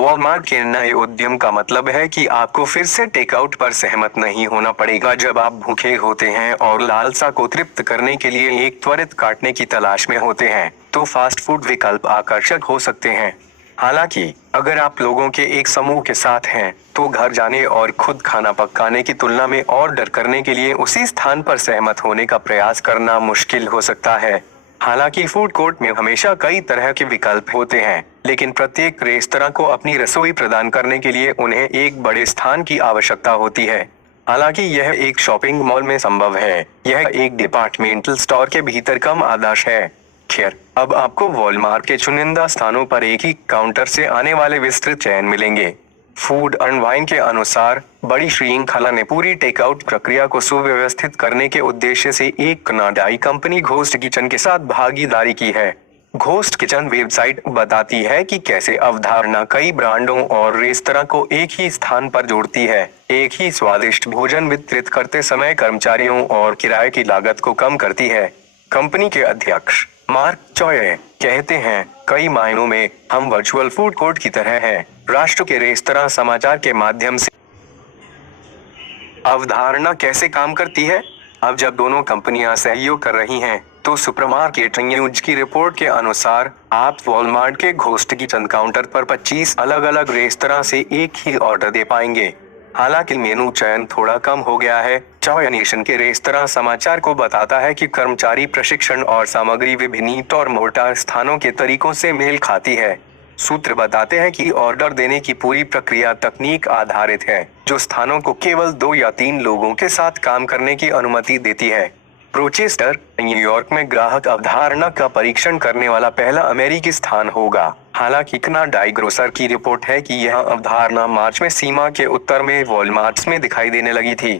Walmart के नए उद्यम का मतलब है कि आपको फिर से टेकआउट पर सहमत नहीं होना पड़ेगा जब आप भूखे होते हैं और लालसा को तृप्त करने के लिए एक त्वरित काटने की तलाश में होते हैं, तो फास्ट फूड विकल्प आकर्षक हो सकते हैं। हालांकि अगर आप लोगों के एक समूह के साथ हैं, तो घर जाने और खुद खाना पकाने की तुलना में ऑर्डर करने के लिए उसी स्थान पर सहमत होने का प्रयास करना मुश्किल हो सकता है। हालांकि फूड कोर्ट में हमेशा कई तरह के विकल्प होते हैं, लेकिन प्रत्येक रेस्तरां को अपनी रसोई प्रदान करने के लिए उन्हें एक बड़े स्थान की आवश्यकता होती है। हालांकि यह एक शॉपिंग मॉल में संभव है, यह एक डिपार्टमेंटल स्टोर के भीतर कम आदर्श है। खैर, अब आपको वॉलमार्ट के चुनिंदा स्थानों पर एक ही काउंटर से आने वाले विस्तृत चयन मिलेंगे। फूड एंड वाइन के अनुसार बड़ी श्रृंखला ने पूरी टेकआउट प्रक्रिया को सुव्यवस्थित करने के उद्देश्य से एक कनाडाई कंपनी घोस्ट किचन के साथ भागीदारी की है। घोस्ट किचन वेबसाइट बताती है कि कैसे अवधारणा कई ब्रांडों और रेस्तरां को एक ही स्थान पर जोड़ती है, एक ही स्वादिष्ट भोजन वितरित करते समय कर्मचारियों और किराए की लागत को कम करती है। कंपनी के अध्यक्ष मार्क चॉय कहते हैं, कई मायनों में हम वर्चुअल फूड कोर्ट की तरह हैं। राष्ट्र के रेस्तरां समाचार के माध्यम से अवधारणा कैसे काम करती है। अब जब दोनों कंपनियां सहयोग कर रही हैं, तो सुपरमार्केट न्यूज की रिपोर्ट के अनुसार आप वॉलमार्ट के घोस्ट किचन काउंटर पर 25 अलग-अलग रेस्तरां से एक ही ऑर्डर दे पाएंगे। हालांकि मेनू चयन थोड़ा कम हो गया है। चॉय नेशन के रेस्तरां समाचार को बताता है कि कर्मचारी प्रशिक्षण और सामग्री विभिन्न और मोटा स्थानों के तरीकों से मेल खाती है। सूत्र बताते हैं कि ऑर्डर देने की पूरी प्रक्रिया तकनीक आधारित है, जो स्थानों को केवल 2 या 3 लोगों के साथ काम करने की अनुमति देती है। रोचेस्टर, न्यूयॉर्क में ग्राहक अवधारणा का परीक्षण करने वाला पहला अमेरिकी स्थान होगा। हालांकि कनाडाई ग्रोसर की रिपोर्ट है कि यह अवधारणा मार्च में सीमा के उत्तर में वॉलमार्ट्स में दिखाई देने लगी थी।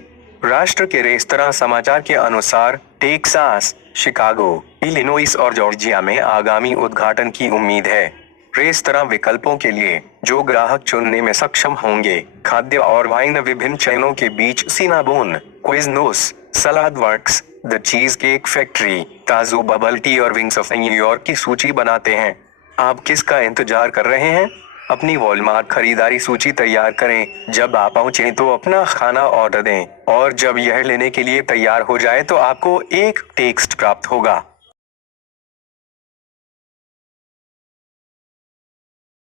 राष्ट्र के रेस्तरां समाचार के अनुसार टेक्सास, शिकागो, इलिनोइस और जॉर्जिया में आगामी उद्घाटन की उम्मीद है। रेस्तरां विकल्पों के लिए जो ग्राहक चुनने में सक्षम होंगे, खाद्य और वाइन विभिन्न चयनों के बीच Cinnabon, Quiznos, Saladworks, the Cheesecake Factory, Tazo bubble tea और विंग्स ऑफ न्यूयॉर्क की सूची बनाते हैं। आप किसका इंतजार कर रहे हैं? अपनी वॉलमार्ट खरीदारी सूची तैयार करें। जब आप पहुंचे तो अपना खाना ऑर्डर दें, और जब यह लेने के लिए तैयार हो जाए तो आपको एक टेक्स्ट प्राप्त होगा।